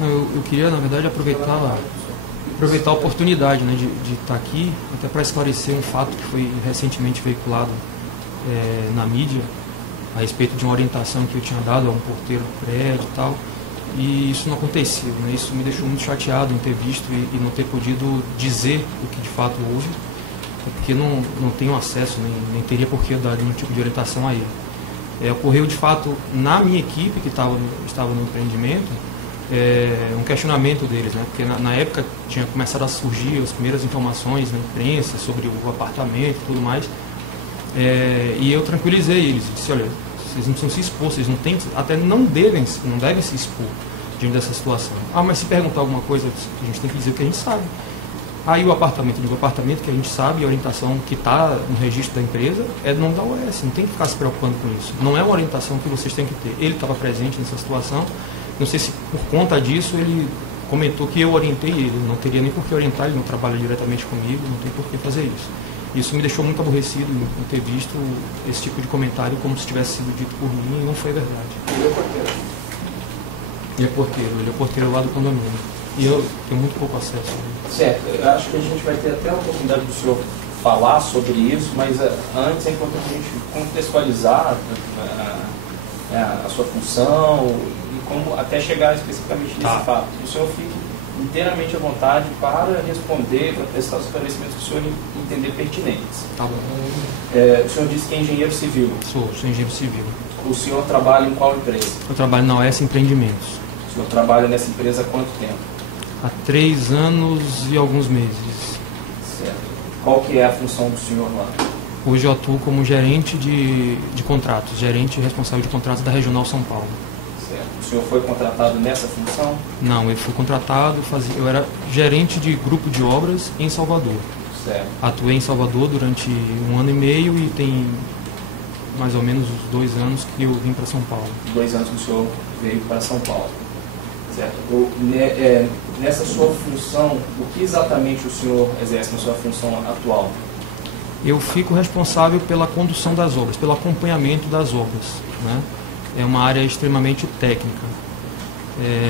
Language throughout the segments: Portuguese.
Eu queria, na verdade, aproveitar a oportunidade, né, de estar aqui, até para esclarecer um fato que foi recentemente veiculado na mídia, a respeito de uma orientação que eu tinha dado a um porteiro do prédio e tal, e isso não aconteceu, né? Isso me deixou muito chateado em ter visto e não ter podido dizer o que de fato houve, porque não tenho acesso, nem teria por que dar nenhum tipo de orientação a ele. Ocorreu de fato na minha equipe que estava no empreendimento, um questionamento deles, né? Porque na época tinha começado a surgir as primeiras informações na imprensa sobre o apartamento e tudo mais, e eu tranquilizei eles, disse, olha, vocês não precisam se expor, vocês não têm, até não devem se expor diante dessa situação. Mas se perguntar alguma coisa, a gente tem que dizer o que a gente sabe. Aí o apartamento que a gente sabe, a orientação que está no registro da empresa é do nome da OS, não tem que ficar se preocupando com isso. Não é uma orientação que vocês têm que ter. Ele estava presente nessa situação, não sei se por conta disso ele comentou que eu orientei ele, não teria nem por que orientar, ele não trabalha diretamente comigo, não tem por que fazer isso. Isso me deixou muito aborrecido em ter visto esse tipo de comentário como se tivesse sido dito por mim e não foi verdade. Ele é porteiro? Ele é porteiro lá do condomínio. E eu tenho muito pouco acesso. Certo, eu acho que a gente vai ter até a oportunidade do senhor falar sobre isso, mas antes é importante a gente contextualizar a sua função e como até chegar especificamente nesse fato. O senhor fique inteiramente à vontade para responder, para prestar os esclarecimentos que o senhor entender pertinentes. Tá bom. O senhor disse que é engenheiro civil. Sou engenheiro civil. O senhor trabalha em qual empresa? Eu trabalho na OS Empreendimentos. O senhor trabalha nessa empresa há quanto tempo? Há 3 anos e alguns meses. Certo. Qual que é a função do senhor lá? Hoje eu atuo como gerente de contratos, gerente responsável de contratos da Regional São Paulo. Certo. O senhor foi contratado nessa função? Não, eu fui contratado, eu era gerente de grupo de obras em Salvador. Certo. Atuei em Salvador durante 1 ano e meio e tem mais ou menos 2 anos que eu vim para São Paulo. 2 anos que o senhor veio para São Paulo. Certo. Nessa sua função, o que exatamente o senhor exerce na sua função atual? Eu fico responsável pela condução das obras, pelo acompanhamento das obras, né? É uma área extremamente técnica.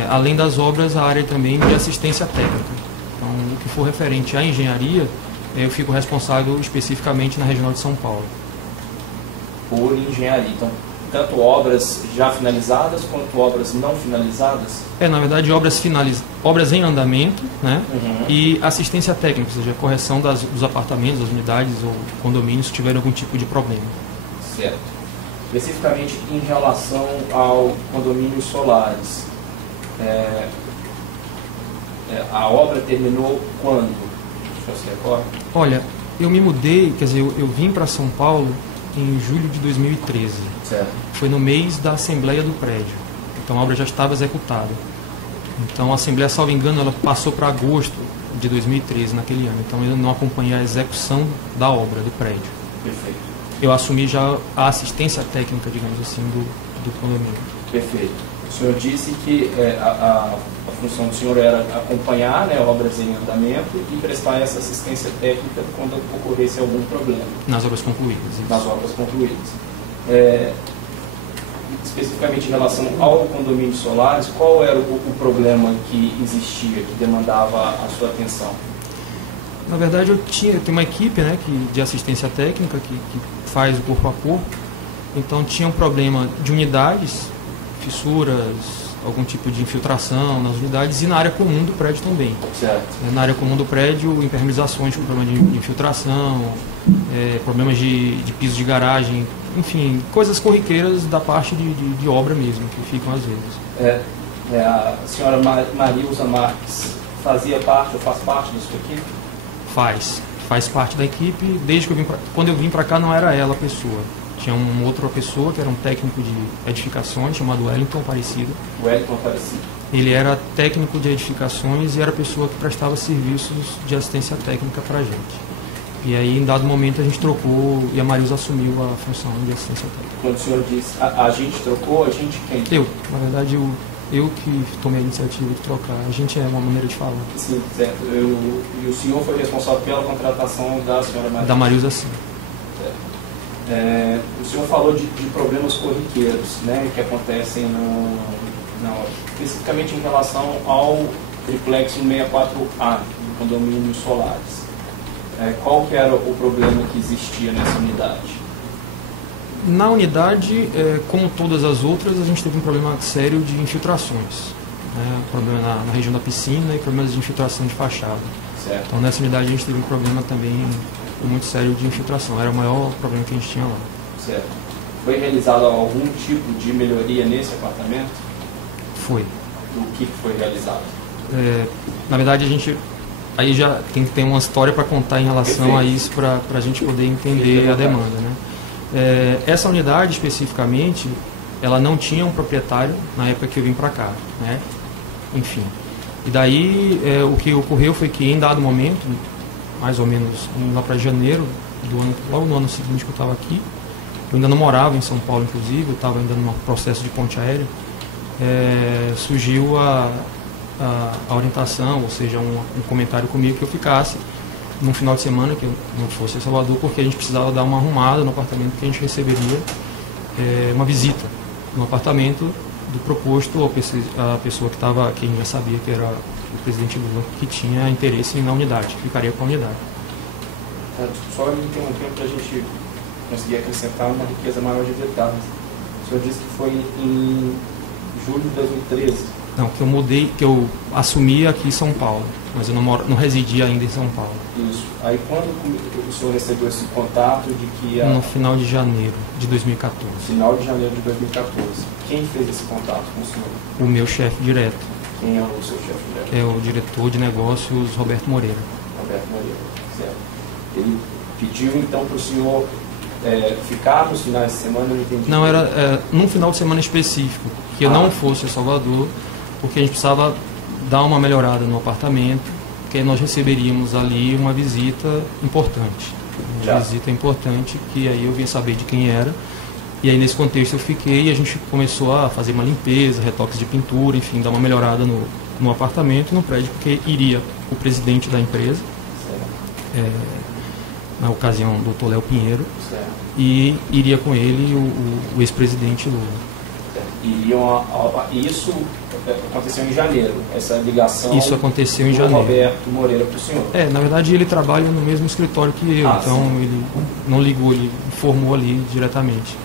Além das obras, a área também de assistência técnica. Então, o que for referente à engenharia, eu fico responsável especificamente na Regional de São Paulo. Por engenharia. Então, tanto obras já finalizadas quanto obras não finalizadas? Na verdade, obras em andamento, né? Uhum. E assistência técnica, ou seja, correção dos apartamentos, das unidades ou condomínios que tiverem algum tipo de problema. Certo. Especificamente em relação ao condomínios solares, a obra terminou quando? Você recorda? Olha, eu me mudei, quer dizer, eu vim para São Paulo em julho de 2013. Certo. Foi no mês da assembleia do prédio. Então a obra já estava executada. Então a assembleia, salvo engano, ela passou para agosto de 2013, naquele ano. Então eu não acompanhei a execução da obra, do prédio. Perfeito. Eu assumi já a assistência técnica, digamos assim, do condomínio. Perfeito. O senhor disse que a função do senhor era acompanhar, né, obras em andamento e prestar essa assistência técnica quando ocorresse algum problema. Nas obras concluídas. Isso. Nas obras concluídas. Especificamente em relação ao condomínio solares, qual era o problema que existia, que demandava a sua atenção? Na verdade, eu tenho uma equipe, né, de assistência técnica que faz o corpo a corpo. Então tinha um problema de unidades, fissuras, algum tipo de infiltração nas unidades e na área comum do prédio também. Certo. Na área comum do prédio, impermeabilizações com problema de infiltração, problemas de piso de garagem, enfim, coisas corriqueiras da parte de obra mesmo, que ficam às vezes. A senhora Marilza Marques fazia parte ou faz parte da sua equipe? Faz parte da equipe. Desde que quando eu vim para cá não era ela a pessoa. Tinha uma outra pessoa que era um técnico de edificações chamado Wellington Aparecido. Wellington Aparecido. Ele era técnico de edificações e era a pessoa que prestava serviços de assistência técnica para a gente. E aí, em dado momento, a gente trocou e a Marilza assumiu a função de assistência técnica. Quando o senhor disse a gente trocou, a gente quem? Na verdade, eu que tomei a iniciativa de trocar. A gente é uma maneira de falar. Sim, certo. E o senhor foi responsável pela contratação da senhora Marilza? Da Marilza, sim. Certo. O senhor falou de problemas corriqueiros, né, que acontecem Não, especificamente em relação ao triplex 164A, do condomínio Solares. Qual que era o problema que existia nessa unidade? Na unidade, como todas as outras, a gente teve um problema sério de infiltrações. Problema na região da piscina e problemas de infiltração de fachada. Certo. Então nessa unidade a gente teve um problema também muito sério de infiltração. Era o maior problema que a gente tinha lá. Certo. Foi realizado algum tipo de melhoria nesse apartamento? Foi. O que foi realizado? Na verdade a gente aí já tem que ter uma história para contar em relação a isso para a gente poder entender a demanda, né? Essa unidade especificamente, ela não tinha um proprietário na época que eu vim para cá, né? Enfim. E daí o que ocorreu foi que em dado momento, mais ou menos lá para janeiro do ano, logo no ano seguinte que eu estava aqui, eu ainda não morava em São Paulo, inclusive, eu estava ainda no processo de ponte aérea, surgiu a orientação, ou seja, um comentário comigo que eu ficasse num final de semana, que eu não fosse a Salvador, porque a gente precisava dar uma arrumada no apartamento, que a gente receberia uma visita no apartamento do proposto, a pessoa que estava, quem já sabia que era o presidente Lula, que tinha interesse na unidade, que ficaria com a unidade. Só me interrompendo para a gente conseguir acrescentar uma riqueza maior de detalhes. O senhor disse que foi em julho de 2013. Não, que eu assumi aqui em São Paulo, mas eu não residia ainda em São Paulo. Isso. Aí quando o senhor recebeu esse contato de que... No final de janeiro de 2014. Final de janeiro de 2014. Quem fez esse contato com o senhor? O meu chefe direto. Quem é o seu chefe direto? É o diretor de negócios, Roberto Moreira. Roberto Moreira, certo. Ele pediu então para o senhor ficar nos finais de semana, eu não entendi. Não, era num final de semana específico, que eu não fosse a Salvador, porque a gente precisava dar uma melhorada no apartamento, porque aí nós receberíamos ali uma visita importante. Visita importante, que aí eu vim saber de quem era. E aí nesse contexto eu fiquei e a gente começou a fazer uma limpeza, retoques de pintura, enfim, dar uma melhorada no apartamento, no prédio, porque iria o presidente da empresa, na ocasião o Dr. Léo Pinheiro, e iria com ele o ex-presidente Lula. Isso aconteceu em janeiro, essa ligação. Isso aconteceu em janeiro. Roberto Moreira para o senhor. Na verdade ele trabalha no mesmo escritório que eu, então sim. Ele não ligou, ele informou ali diretamente.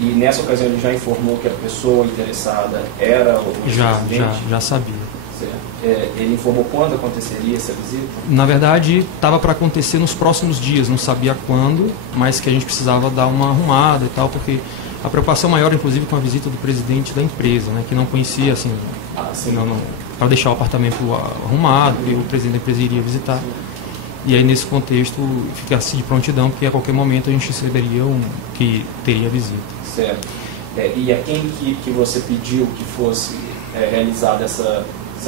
E nessa ocasião ele já informou que a pessoa interessada era o presidente? Já sabia. Certo. Ele informou quando aconteceria essa visita? Na verdade estava para acontecer nos próximos dias, não sabia quando, mas que a gente precisava dar uma arrumada e tal, porque a preocupação maior, inclusive, com a visita do presidente da empresa, né, que não conhecia, assim, para deixar o apartamento arrumado, e o presidente da empresa iria visitar. Sim. E aí, nesse contexto, fica-se de prontidão, porque a qualquer momento a gente receberia que teria visita. Certo. E a quem que você pediu que fosse realizada essa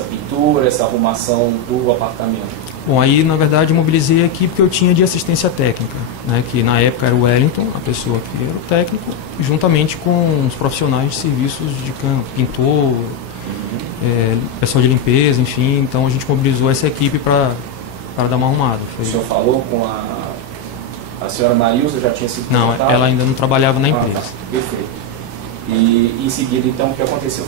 pintura, essa arrumação do apartamento? Bom, aí na verdade mobilizei a equipe que eu tinha de assistência técnica, né, que na época era o Wellington, a pessoa que era o técnico, juntamente com os profissionais de serviços de campo, pintor, pessoal de limpeza, enfim. Então a gente mobilizou essa equipe para dar uma arrumada. O senhor falou com a senhora Marilza, já tinha sido Não, contratada? Ela ainda não trabalhava na empresa. Tá. Perfeito. E em seguida, então, o que aconteceu?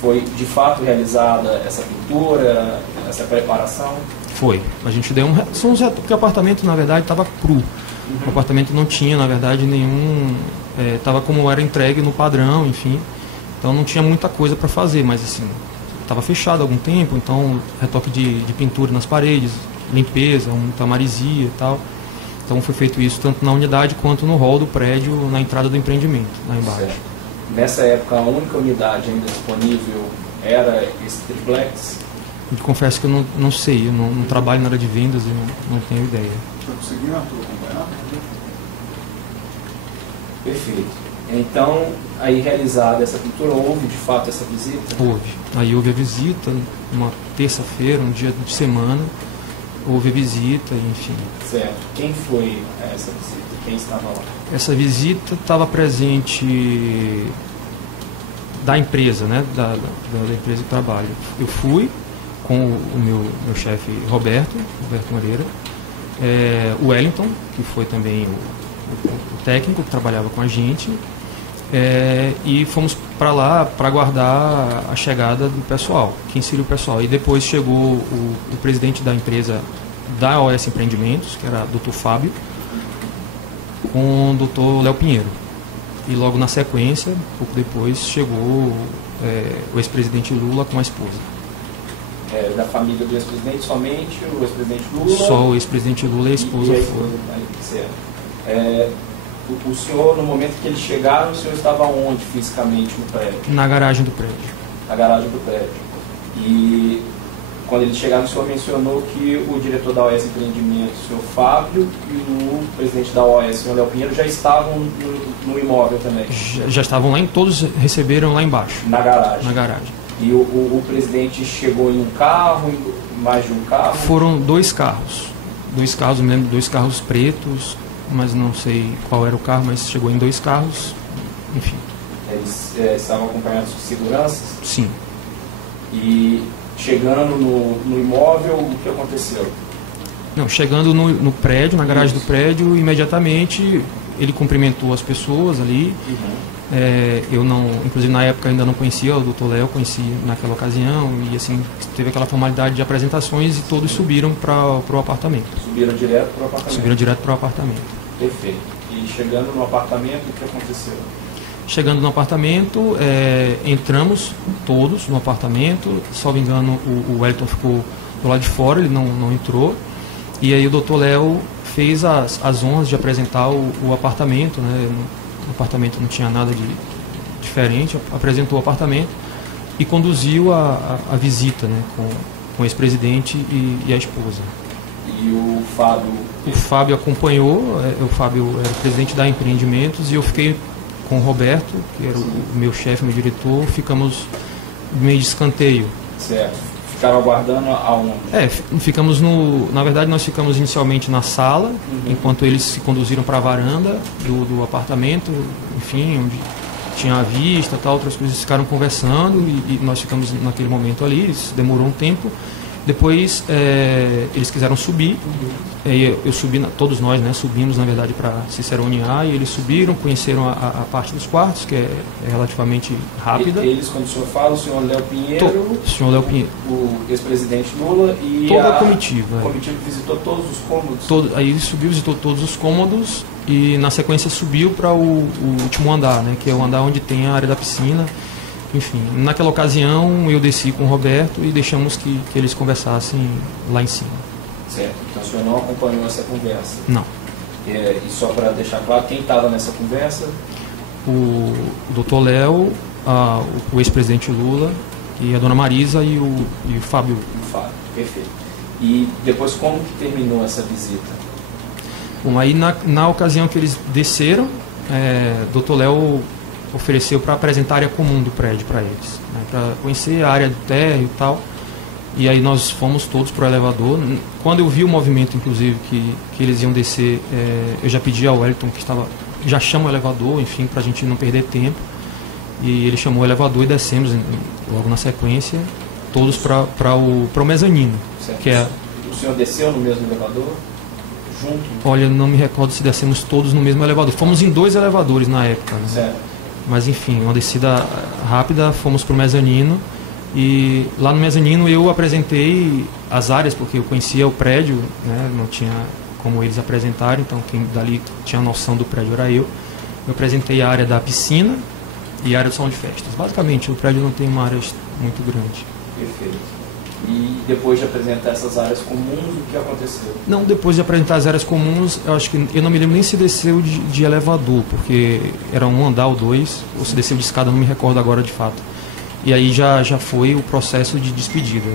Foi de fato realizada essa pintura, essa preparação? Foi. A gente deu porque o apartamento, na verdade, estava cru. O apartamento não tinha, na verdade, nenhum... Estava como era entregue no padrão, enfim. Então não tinha muita coisa para fazer, mas assim, estava fechado há algum tempo, então retoque de pintura nas paredes, limpeza, muita marisia e tal. Então foi feito isso tanto na unidade quanto no hall do prédio, na entrada do empreendimento, lá embaixo. Certo. Nessa época, a única unidade ainda disponível era esse triplex? Eu te confesso que eu não sei, eu não trabalho na área de vendas e não tenho ideia. Você conseguiu, Arthur, acompanhar? Perfeito. Então, aí realizada essa pintura, houve de fato essa visita? Houve. Aí houve a visita, uma terça-feira, um dia de semana, houve a visita, enfim. Certo. Quem foi essa visita? Quem estava lá? Essa visita estava presente da empresa, né? Da empresa que trabalho. Eu fui com o meu chefe Roberto Moreira, o Wellington, que foi também o técnico que trabalhava com a gente, E fomos para lá para aguardar a chegada do pessoal, quem seria o pessoal. E depois chegou o presidente da empresa da OS Empreendimentos, que era o Dr. Fábio, com o Dr. Léo Pinheiro. E logo na sequência, pouco depois, chegou o ex-presidente Lula com a esposa. Da família do ex-presidente, somente o ex-presidente Lula? Só o ex-presidente Lula e a esposa foram. Certo. O senhor, no momento que eles chegaram, o senhor estava onde fisicamente no prédio? Na garagem do prédio. Na garagem do prédio. E quando eles chegaram, o senhor mencionou que o diretor da OS Empreendimentos, o senhor Fábio, e o presidente da OS, o senhor Léo Pinheiro, já estavam no imóvel também? Já estavam lá, todos receberam lá embaixo. Na garagem? Na garagem. E o presidente chegou em um carro, mais de um carro? Foram 2 carros. 2 carros, me lembro, 2 carros pretos, mas não sei qual era o carro, mas chegou em 2 carros, enfim. Eles estavam acompanhados de seguranças? Sim. E chegando no imóvel, o que aconteceu? Não, chegando no prédio, na garagem do prédio, imediatamente ele cumprimentou as pessoas ali. Eu não, inclusive na época ainda não conhecia o Dr. Léo, conheci naquela ocasião, e assim, teve aquela formalidade de apresentações e todos subiram para o apartamento. Subiram direto para o apartamento? Subiram direto para o apartamento. Perfeito. E chegando no apartamento, o que aconteceu? Chegando no apartamento, entramos todos no apartamento, salvo engano o Wellington ficou do lado de fora, ele não entrou, e aí o Dr. Léo fez as honras de apresentar o apartamento, né? O apartamento não tinha nada de diferente, apresentou o apartamento e conduziu a visita, né, com o ex-presidente e a esposa. E o Fábio? O Fábio acompanhou, o Fábio era o presidente da Empreendimentos, e eu fiquei com o Roberto, que era o meu chefe, meu diretor, ficamos meio de escanteio. Certo. Ficaram aguardando aonde? Ficamos na verdade nós ficamos inicialmente na sala, enquanto eles se conduziram para a varanda do apartamento, enfim, onde tinha a vista, tal, outras coisas, ficaram conversando e nós ficamos naquele momento ali, isso demorou um tempo. Depois eles quiseram subir, eu subi, todos nós, né, subimos na verdade para se cerimoniar, e eles subiram, conheceram a parte dos quartos, que é relativamente rápida. Eles, quando o senhor fala, o senhor Léo Pinheiro, o senhor Léo Pinheiro, o ex-presidente Lula e toda a comitiva. A comitiva visitou todos os cômodos? Aí ele subiu, visitou todos os cômodos e na sequência subiu para o último andar, né, que é o andar onde tem a área da piscina. Enfim, naquela ocasião eu desci com o Roberto e deixamos que eles conversassem lá em cima. Certo, então o senhor não acompanhou essa conversa? Não. E só para deixar claro, quem estava nessa conversa? O Dr. Léo, o ex-presidente Lula, e a dona Marisa e o Fábio. O Fábio, perfeito. E depois como que terminou essa visita? Bom, aí na ocasião que eles desceram, Dr. Léo ofereceu para apresentar a área comum do prédio para eles, né, para conhecer a área do térreo e tal. E aí nós fomos todos para o elevador. Quando eu vi o movimento, inclusive, que eles iam descer, eu já pedi ao Wellington, já chama o elevador, enfim, para a gente não perder tempo. E ele chamou o elevador e descemos logo na sequência, todos para o mezanino. Certo. Que é... O senhor desceu no mesmo elevador? Junto? Olha, não me recordo se descemos todos no mesmo elevador. Fomos em 2 elevadores na época, né? Certo. Mas enfim, uma descida rápida, fomos para o mezanino, e lá no mezanino eu apresentei as áreas, porque eu conhecia o prédio, né, não tinha como eles apresentarem, então quem dali tinha noção do prédio era eu. Eu apresentei a área da piscina e a área do salão de festas. Basicamente, o prédio não tem uma área muito grande. Perfeito. E depois de apresentar essas áreas comuns, o que aconteceu? Não, depois de apresentar as áreas comuns, eu acho que eu não me lembro nem se desceu de elevador, porque era um andar ou 2, ou se desceu de escada, não me recordo agora de fato. E aí já foi o processo de despedida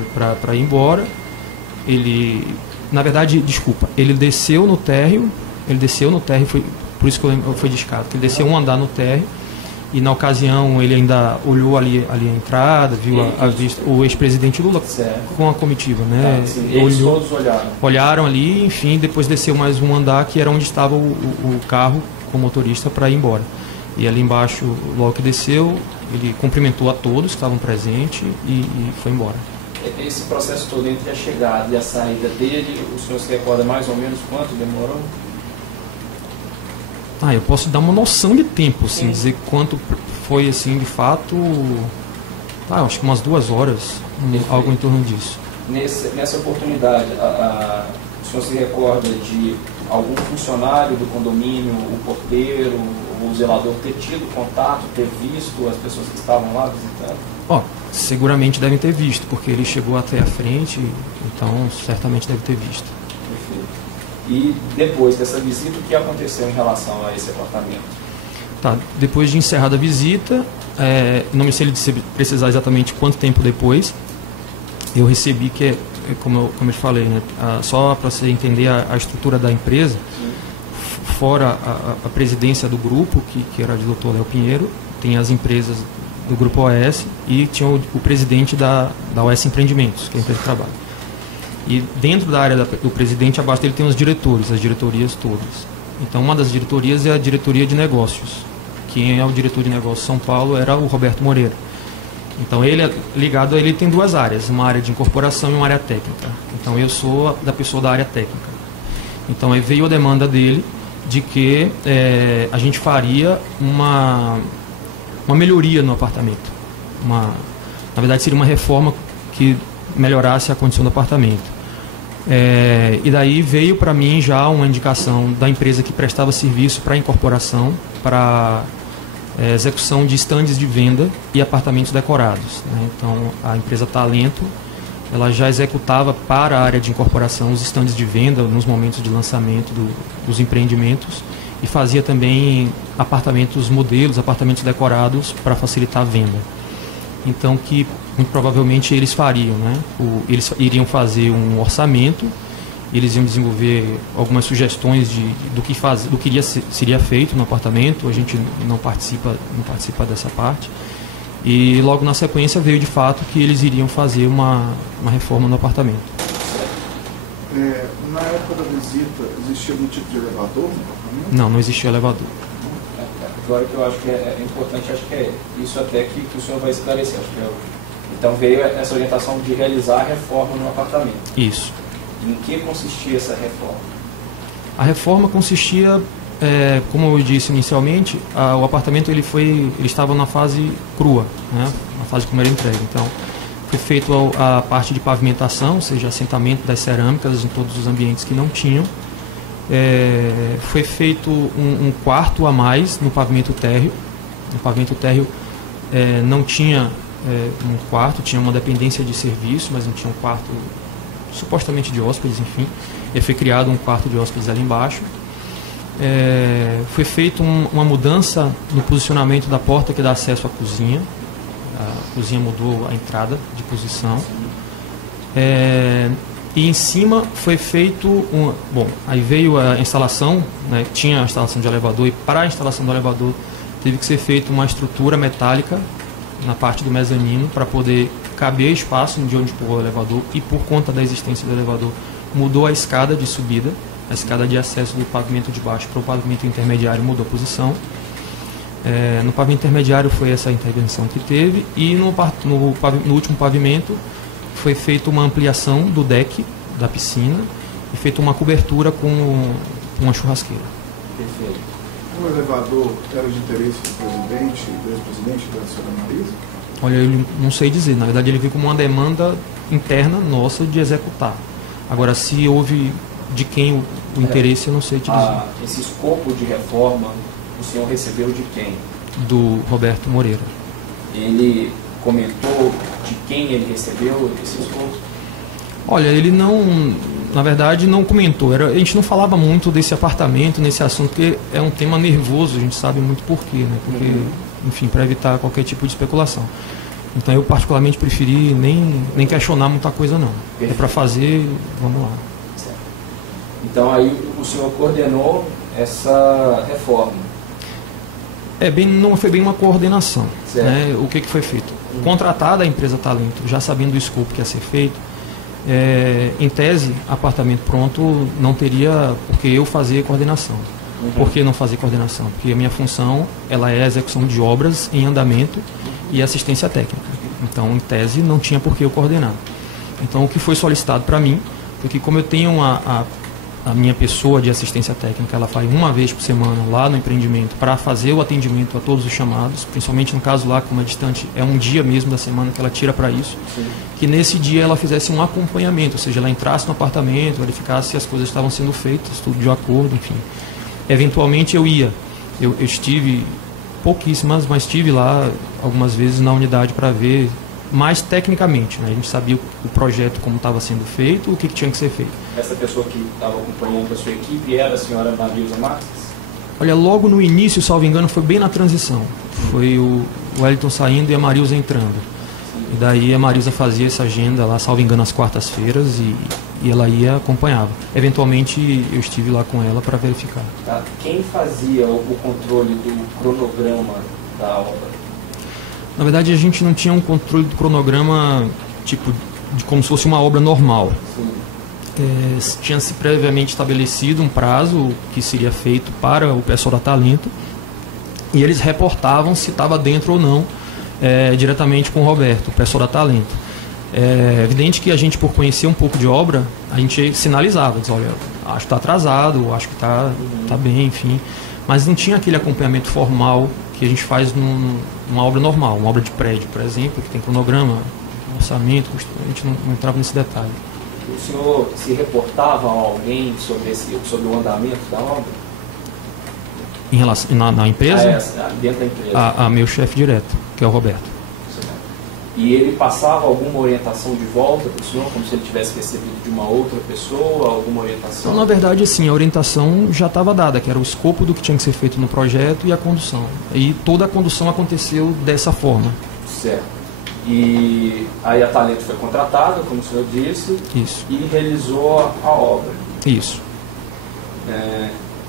para ir embora. Ele, na verdade, desculpa, ele desceu no térreo, foi por isso que eu lembro, foi de escada, que ele desceu um andar no térreo. E na ocasião ele ainda olhou ali a entrada, viu a vista, o ex-presidente Lula, certo, com a comitiva, né? Sim, eles todos olharam ali, enfim, depois desceu mais um andar que era onde estava o carro com o motorista para ir embora. E ali embaixo, logo que desceu, ele cumprimentou a todos que estavam presentes e foi embora. Esse processo todo entre a chegada e a saída dele, o senhor se recorda mais ou menos quanto demorou? Eu posso dar uma noção de tempo, assim, Sim. dizer quanto foi, assim, de fato, acho que umas 2 horas, algo em torno disso. Nessa oportunidade, o senhor se recorda de algum funcionário do condomínio, o porteiro, o zelador, ter tido contato, ter visto as pessoas que estavam lá visitando? Seguramente devem ter visto, porque ele chegou até a frente, então certamente deve ter visto. Perfeito. E depois dessa visita, o que aconteceu em relação a esse apartamento? Depois de encerrada a visita, não me sei precisar exatamente quanto tempo depois, eu recebi como eu falei, né, só para você entender a estrutura da empresa, fora a presidência do grupo, que era do Dr. Léo Pinheiro, tem as empresas do Grupo OS e tinha o presidente da OS Empreendimentos, que é a empresa de trabalho. E dentro da área do presidente, abaixo dele tem os diretores, as diretorias todas. Então, uma das diretorias é a diretoria de negócios. Quem é o diretor de negócios de São Paulo era o Roberto Moreira. Então, ele tem 2 áreas, uma área de incorporação e uma área técnica. Então, eu sou da pessoa da área técnica. Então, aí veio a demanda dele de que a gente faria uma melhoria no apartamento. Na verdade, seria uma reforma que melhorasse a condição do apartamento. E daí veio para mim já uma indicação da empresa que prestava serviço para incorporação, para execução de estandes de venda e apartamentos decorados, né? Então, a empresa Talento, ela já executava para a área de incorporação os estandes de venda nos momentos de lançamento dos empreendimentos e fazia também apartamentos modelos, apartamentos decorados para facilitar a venda. Então, que muito provavelmente eles fariam, né? Eles iriam fazer um orçamento, eles iam desenvolver algumas sugestões do que seria feito no apartamento. A gente não participa dessa parte. E logo na sequência veio de fato que eles iriam fazer uma reforma no apartamento. Na época da visita, existia algum tipo de elevador no apartamento? Não existia elevador. Agora que eu acho que é importante, acho que é isso até que o senhor vai esclarecer. Acho que então veio essa orientação de realizar a reforma no apartamento. Isso. Em que consistia essa reforma? A reforma consistia, como eu disse inicialmente, o apartamento ele estava na fase crua, né? Na fase como era entregue. Então, foi feito a parte de pavimentação, ou seja, assentamento das cerâmicas em todos os ambientes que não tinham. Foi feito um quarto a mais no pavimento térreo. No pavimento térreo não tinha um quarto, tinha uma dependência de serviço, mas não tinha um quarto supostamente de hóspedes, enfim. E foi criado um quarto de hóspedes ali embaixo. Foi feita uma mudança no posicionamento da porta que dá acesso à cozinha. A cozinha mudou a entrada de posição. E em cima foi feito aí veio a instalação, né, tinha a instalação de elevador, e para a instalação do elevador teve que ser feita uma estrutura metálica na parte do mezanino para poder caber espaço de onde pôr o elevador, e por conta da existência do elevador mudou a escada de subida, a escada de acesso do pavimento de baixo para o pavimento intermediário mudou a posição. No pavimento intermediário foi essa intervenção que teve, e no último pavimento foi feita uma ampliação do deck da piscina e feita uma cobertura com uma churrasqueira. Perfeito. O elevador era de interesse do presidente e do ex-presidente da senhora Marisa? Olha, eu não sei dizer. Na verdade, ele veio como uma demanda interna nossa de executar. Agora, se houve de quem o interesse, eu não sei te dizer. Esse escopo de reforma, o senhor recebeu de quem? Do Roberto Moreira. Ele comentou de quem ele recebeu esse escopo? Olha, ele não, na verdade, não comentou. A gente não falava muito desse apartamento, nesse assunto, porque é um tema nervoso, a gente sabe muito por quê, né? Porque, enfim, para evitar qualquer tipo de especulação. Então eu particularmente preferi nem questionar muita coisa, não. É para fazer, vamos lá. Certo. Então aí o senhor coordenou essa reforma? Não foi bem uma coordenação. Né? O que foi feito? Contratada a empresa Talento, já sabendo o escopo que ia ser feito, em tese, apartamento pronto não teria porque eu fazer coordenação. Por que não fazer coordenação? Porque a minha função ela é a execução de obras em andamento e assistência técnica. Então, em tese, não tinha por que eu coordenar. Então, o que foi solicitado para mim foi que, como eu tenho a a minha pessoa de assistência técnica, ela vai uma vez por semana lá no empreendimento para fazer o atendimento a todos os chamados, principalmente no caso lá, como é distante, é um dia mesmo da semana que ela tira para isso. Sim. Que nesse dia ela fizesse um acompanhamento, ou seja, ela entrasse no apartamento, verificasse se as coisas estavam sendo feitas, tudo de acordo, enfim. Eventualmente eu ia, eu estive pouquíssimas, mas estive lá algumas vezes na unidade para ver mais tecnicamente, né? A gente sabia o projeto como estava sendo feito, o que tinha que ser feito. Essa pessoa que estava acompanhando a sua equipe era a senhora Marilza Marques? Olha, logo no início, salvo engano, foi bem na transição. Foi o Wellington saindo e a Marilza entrando. Sim. E daí a Marilza fazia essa agenda lá, salvo engano, às quartas-feiras e ela ia acompanhava. Eventualmente eu estive lá com ela para verificar. Tá. Quem fazia o controle do cronograma da obra? Na verdade, a gente não tinha um controle do cronograma tipo de como se fosse uma obra normal. Tinha-se previamente estabelecido um prazo que seria feito para o pessoal da Talento e eles reportavam se estava dentro ou não diretamente com o Roberto, o pessoal da Talento. É evidente que a gente, por conhecer um pouco de obra, a gente sinalizava, dizia, olha, acho que está atrasado, acho que está bem, enfim. Mas não tinha aquele acompanhamento formal que a gente faz numa obra normal, uma obra de prédio, por exemplo, que tem cronograma, orçamento, a gente não entrava nesse detalhe. O senhor se reportava a alguém sobre o andamento da obra? Em relação, na empresa? Dentro da empresa. A meu chefe direto, que é o Roberto. E ele passava alguma orientação de volta para o senhor, como se ele tivesse recebido de uma outra pessoa, alguma orientação? Então, na verdade, sim, a orientação já estava dada, que era o escopo do que tinha que ser feito no projeto e a condução. E toda a condução aconteceu dessa forma. Certo. E aí a Talento foi contratada, como o senhor disse, isso, e realizou a obra. Isso.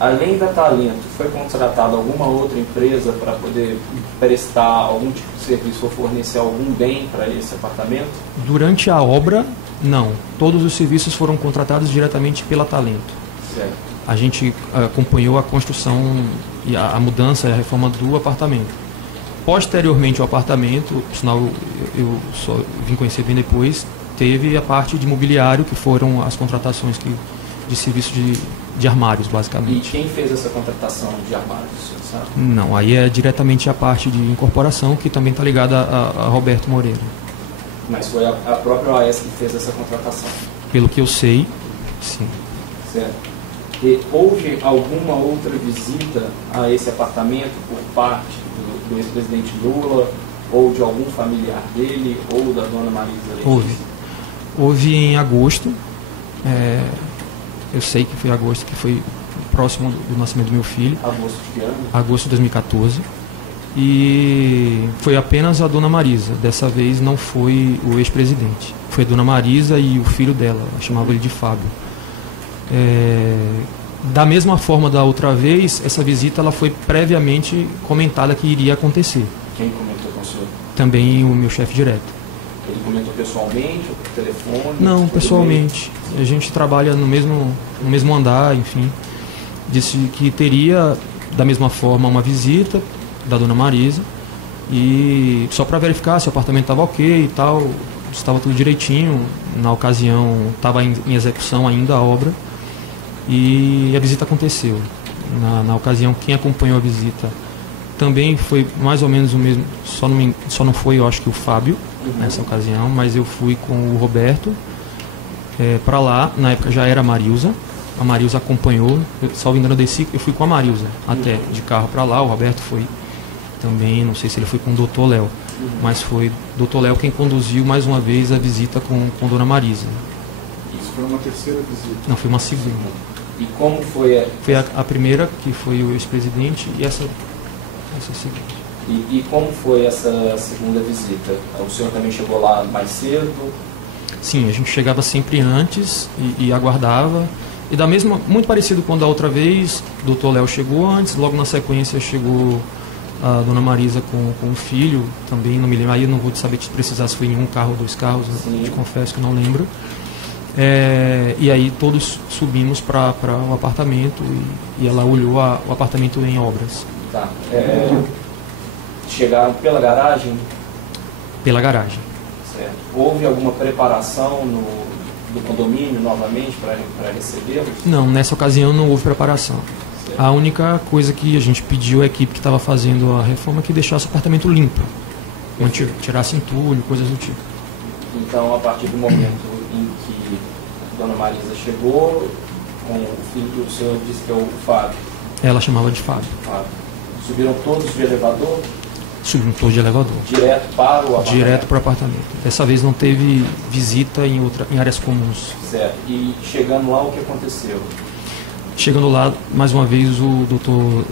Além da Talento, foi contratada alguma outra empresa para poder prestar algum tipo de serviço ou fornecer algum bem para esse apartamento? Durante a obra, não. Todos os serviços foram contratados diretamente pela Talento. Certo. A gente acompanhou a construção e a mudança e a reforma do apartamento. Posteriormente ao apartamento, por sinal eu só vim conhecer bem depois, teve a parte de mobiliário, que foram as contratações de serviço de armários, basicamente. E quem fez essa contratação de armários, sabe? Não, aí é diretamente a parte de incorporação, que também está ligada a Roberto Moreira. Mas foi a própria OAS que fez essa contratação? Pelo que eu sei, sim. Certo. E houve alguma outra visita a esse apartamento por parte do ex-presidente Lula, ou de algum familiar dele, ou da dona Marisa Letícia? Houve em agosto. Eu sei que foi agosto, que foi próximo do nascimento do meu filho. Agosto de que ano? Agosto de 2014. E foi apenas a dona Marisa. Dessa vez não foi o ex-presidente. Foi a dona Marisa e o filho dela. Eu chamava ele de Fábio. Da mesma forma da outra vez, essa visita ela foi previamente comentada que iria acontecer. Quem comentou com o senhor? Também o meu chefe direto. Ele comentou pessoalmente ou por telefone? Não, pessoalmente. A gente trabalha no mesmo andar, enfim. Disse que teria, da mesma forma, uma visita da dona Marisa, e só para verificar se o apartamento estava ok e tal, se estava tudo direitinho. Na ocasião, estava em execução ainda a obra, e a visita aconteceu. Na ocasião, quem acompanhou a visita também foi mais ou menos o mesmo, só não foi, eu acho que o Fábio, nessa ocasião, mas eu fui com o Roberto para lá. Na época já era a Marilza acompanhou, salvo engano, eu fui com a Marilza até de carro para lá. O Roberto foi também, não sei se ele foi com o Dr. Léo, mas foi o Dr. Léo quem conduziu mais uma vez a visita com Dona Marisa. Isso foi uma terceira visita? Não, foi uma segunda. E como foi Foi a primeira, que foi o ex-presidente, e essa seguinte. E como foi essa segunda visita? O senhor também chegou lá mais cedo? Sim, a gente chegava sempre antes e aguardava. E muito parecido com a da outra vez, o Dr. Léo chegou antes, logo na sequência chegou a dona Marisa com o filho, também não me lembro, aí eu não vou saber se precisar se foi em um carro ou 2 carros, te confesso que não lembro. E aí todos subimos para o apartamento e ela olhou o apartamento em obras. Tá. Chegaram pela garagem? Pela garagem. Certo. Houve alguma preparação do condomínio novamente para recebê-los? Não, nessa ocasião não houve preparação. A única coisa que a gente pediu à equipe que estava fazendo a reforma é que deixasse o apartamento limpo, tirasse entulho, coisas do tipo. Então, a partir do momento em que Dona Marisa chegou, com o filho do senhor disse que é o Fábio. Ela chamava de Fábio. Subiram todos de elevador? Subiram todos de elevador. Direto para o apartamento? Direto para o apartamento. Dessa vez não teve visita em áreas comuns. Certo. E chegando lá, o que aconteceu? Chegando lá, mais uma vez, o doutor